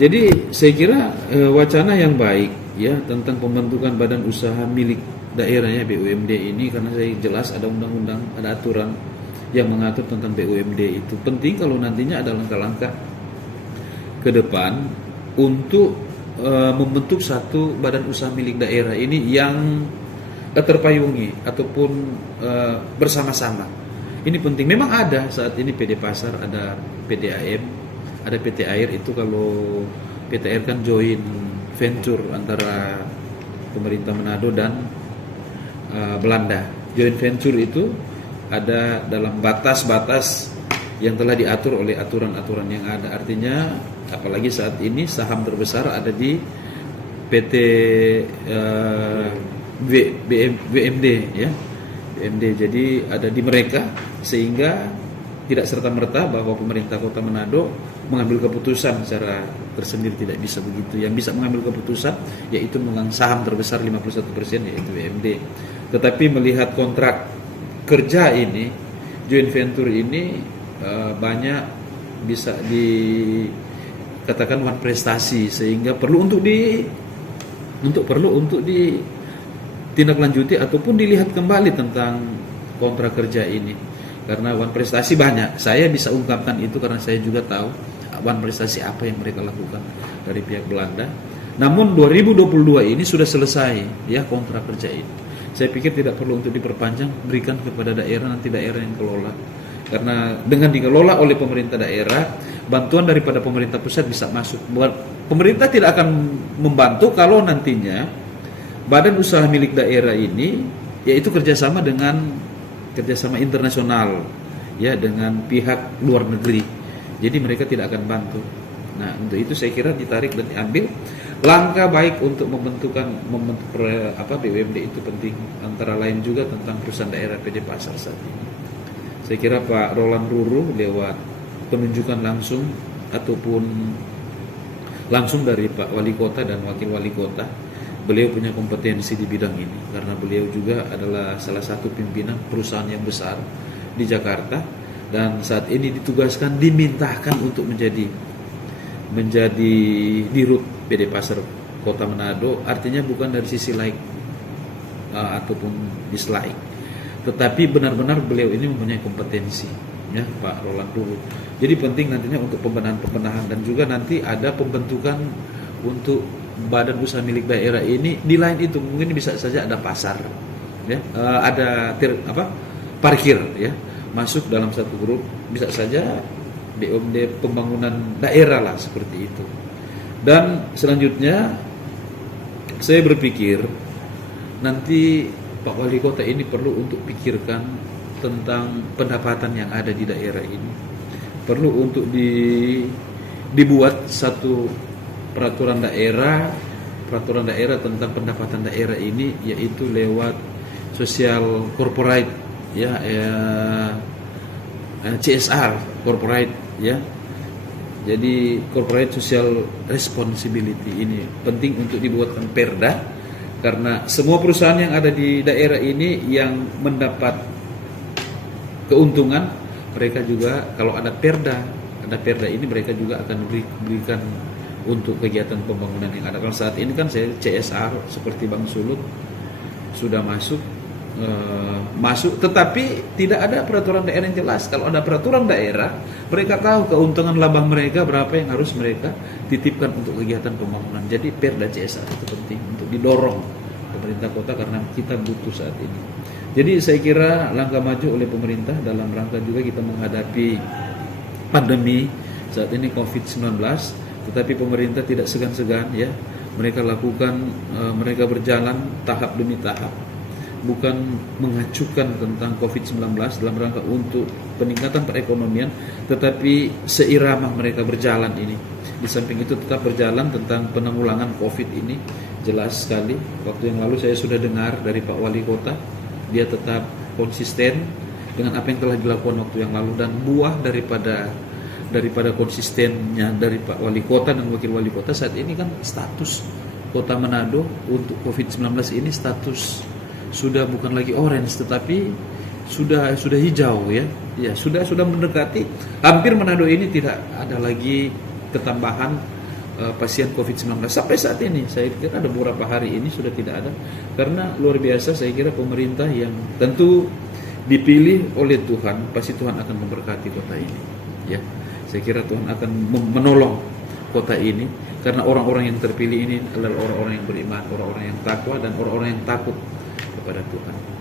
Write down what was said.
Jadi saya kira wacana yang baik ya tentang pembentukan badan usaha milik daerahnya BUMD ini, karena saya jelas ada undang-undang, ada aturan yang mengatur tentang BUMD itu. Penting kalau nantinya ada langkah-langkah ke depan untuk membentuk satu badan usaha milik daerah ini yang terpayungi ataupun bersama-sama. Ini penting. Memang ada saat ini PD Pasar, ada PDAM, ada PT Air. Itu kalau PT Air kan joint venture antara pemerintah Manado dan Belanda. Joint venture itu ada dalam batas-batas yang telah diatur oleh aturan-aturan yang ada. Artinya apalagi saat ini saham terbesar ada di PT BMD ya. BMD, jadi ada di mereka, sehingga tidak serta-merta bahwa pemerintah Kota Manado mengambil keputusan secara tersendiri, tidak bisa begitu. Yang bisa mengambil keputusan yaitu memegang saham terbesar 51% yaitu BMD. Tetapi melihat kontrak kerja ini, joint venture ini banyak bisa dikatakan one prestasi, sehingga perlu untuk ditindaklanjuti ataupun dilihat kembali tentang kontrak kerja ini, karena one prestasi banyak. Saya bisa ungkapkan itu karena saya juga tahu one prestasi apa yang mereka lakukan dari pihak Belanda. Namun 2022 ini sudah selesai ya kontrak kerja ini. Saya pikir tidak perlu untuk diperpanjang, berikan kepada daerah, nanti daerah yang kelola. Karena dengan dikelola oleh pemerintah daerah, bantuan daripada pemerintah pusat bisa masuk. Pemerintah tidak akan membantu kalau nantinya badan usaha milik daerah ini yaitu kerjasama internasional ya, dengan pihak luar negeri. Jadi mereka tidak akan bantu. Nah, untuk itu saya kira ditarik dan diambil langkah baik untuk membentuk BUMD itu penting. Antara lain juga tentang perusahaan daerah PD Pasar saat ini. Saya kira Pak Roland Ruru lewat penunjukan langsung ataupun langsung dari Pak Wali Kota dan Wakil Wali Kota, beliau punya kompetensi di bidang ini karena beliau juga adalah salah satu pimpinan perusahaan yang besar di Jakarta, dan saat ini dimintakan untuk menjadi dirut PD Pasar Kota Manado. Artinya bukan dari sisi laik ataupun dislike, tetapi benar-benar beliau ini mempunyai kompetensi ya, Pak Roland dulu. Jadi penting nantinya untuk pembenahan dan juga nanti ada pembentukan untuk badan usaha milik daerah ini. Di lain itu mungkin bisa saja ada pasar ya, ada parkir ya, masuk dalam satu grup, bisa saja BUMD pembangunan daerah lah seperti itu. Dan selanjutnya saya berpikir nanti Pak Wali Kota ini perlu untuk pikirkan tentang pendapatan yang ada di daerah ini. Perlu untuk dibuat satu peraturan daerah tentang pendapatan daerah ini, yaitu lewat sosial corporate ya, CSR corporate ya. Jadi corporate social responsibility ini penting untuk dibuatkan perda, karena semua perusahaan yang ada di daerah ini yang mendapat keuntungan, mereka juga kalau ada perda ini mereka juga akan berikan untuk kegiatan pembangunan yang ada. Kalau saat ini kan saya CSR seperti Bang Sulut sudah masuk, tetapi tidak ada peraturan daerah yang jelas. Kalau ada peraturan daerah, mereka tahu keuntungan laba mereka berapa yang harus mereka titipkan untuk kegiatan pembangunan. Jadi perda CSR itu penting untuk didorong pemerintah kota karena kita butuh saat ini. Jadi saya kira langkah maju oleh pemerintah dalam rangka juga kita menghadapi pandemi saat ini COVID-19, tetapi pemerintah tidak segan-segan ya, mereka berjalan tahap demi tahap, bukan mengacukan tentang COVID-19 dalam rangka untuk peningkatan perekonomian, tetapi seirama mereka berjalan ini. Di samping itu tetap berjalan tentang penanggulangan COVID ini. Jelas sekali, waktu yang lalu saya sudah dengar dari Pak Wali Kota, dia tetap konsisten dengan apa yang telah dilakukan waktu yang lalu, dan buah daripada konsistennya dari Pak Wali Kota dan Wakil Wali Kota saat ini kan status Kota Manado untuk COVID-19 ini status sudah bukan lagi orange, tetapi sudah hijau ya. Ya, sudah mendekati, hampir Manado ini tidak ada lagi ketambahan pasien COVID-19 sampai saat ini. Saya kira ada beberapa hari ini sudah tidak ada, karena luar biasa saya kira pemerintah yang tentu dipilih oleh Tuhan, pasti Tuhan akan memberkati kota ini. Ya, saya kira Tuhan akan menolong kota ini, karena orang-orang yang terpilih ini adalah orang-orang yang beriman, orang-orang yang takwa, dan orang-orang yang takut kepada Tuhan.